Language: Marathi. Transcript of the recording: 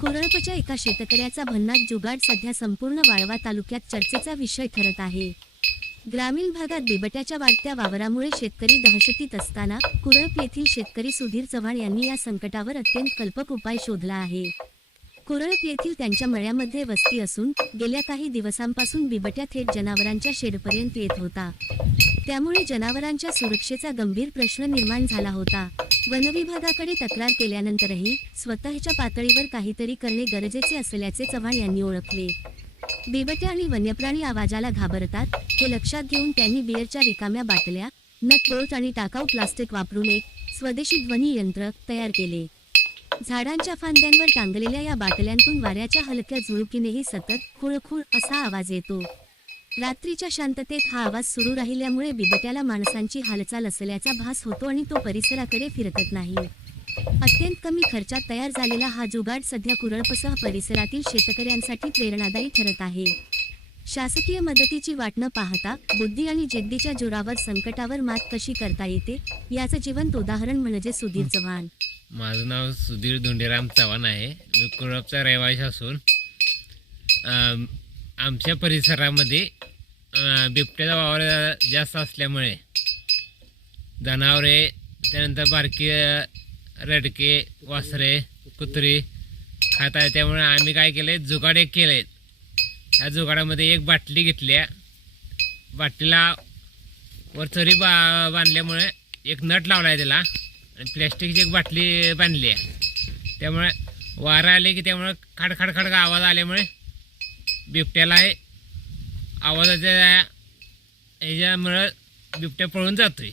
कुरळपच्या एका शेतकऱ्याचा भन्नाट जुगाड सध्या संपूर्ण वाळवा तालुक्यात चर्चेचा विषय ठरत आहे। ग्रामीण भागात बिबट्याच्या वाढत्या वावरामुळे शेतकरी दहशतीत असताना कुरळप येथील शेतकरी सुधीर चव्हाण यांनी या संकटावर अत्यंत कल्पक उपाय शोधला आहे। कुरळप येथील त्यांच्या मळ्यामध्ये वस्ती असून गेल्या काही दिवसांपासून बिबट्या थेट जनावरांच्या शेडपर्यंत येत होता। त्यामुळे जनावरांच्या सुरक्षेचा गंभीर प्रश्न निर्माण झाला होता। वनविभागाकडे तक्रार केल्यानंतरही स्वतःच्या पातळीवर काहीतरी करणे गरजेचे असल्याचे चव्हाण यांनी ओळखले। बिबट्या आणि वन्यप्राणी आवाजाला घाबरतात हे लक्षात घेऊन त्यांनी बिअरच्या रिकाम्या बाटल्या, नट बोल्ट आणि टाकाऊ प्लास्टिक वापरून एक स्वदेशी ध्वनी यंत्र तयार केले। झाडांच्या फांद्यांवर टांगलेल्या या बाटल्यांतून वाऱ्याच्या हलक्या झुळुकीनेही सतत खुळखुळ असा आवाज येतो। रात्रीच्या शांततेत हा आवाज सुरू राहिल्यामुळे बिबट्याला माणसांची हालचाल असल्याचा भास होतो आणि तो परिसराकडे फिरकत नाही। अत्यंत कमी खर्चात तयार झालेला हा जुगाड सध्या कुरळपसह परिसरातील शेतकऱ्यांसाठी प्रेरणादायी ठरत आहे। शासकीय मदतीची वाट न पाहता बुद्धी आणि जिद्दीच्या जोरावर संकटावर मात कशी करता येते याचं जिवंत उदाहरण म्हणजे सुधीर चव्हाण। माझं नाव सुधीर धोंडीराम चव्हाण आहे। मी कुरळपचा रहिवासी असून आमच्या परिसरामध्ये बिबट्याचा वावर जास्त असल्यामुळे जनावरे, त्यानंतर बारकी रडके, वासरे, कुत्री खात आहे। त्यामुळे आम्ही काय केलं आहे, जुगाड एक केलं आहे। ह्या जुगाडामध्ये एक बाटली घेतल्या, बाटलीला वर चरी बांधल्यामुळे एक नट लावला आहे त्याला आणि प्लॅस्टिकची एक बाटली बांधली आहे। त्यामुळे वारा आले की त्यामुळे खडखड खडखड आवाज आल्यामुळे बिबट्याला हे आवाजाच्या ह्याच्यामुळं बिबट्या पळून जातोय।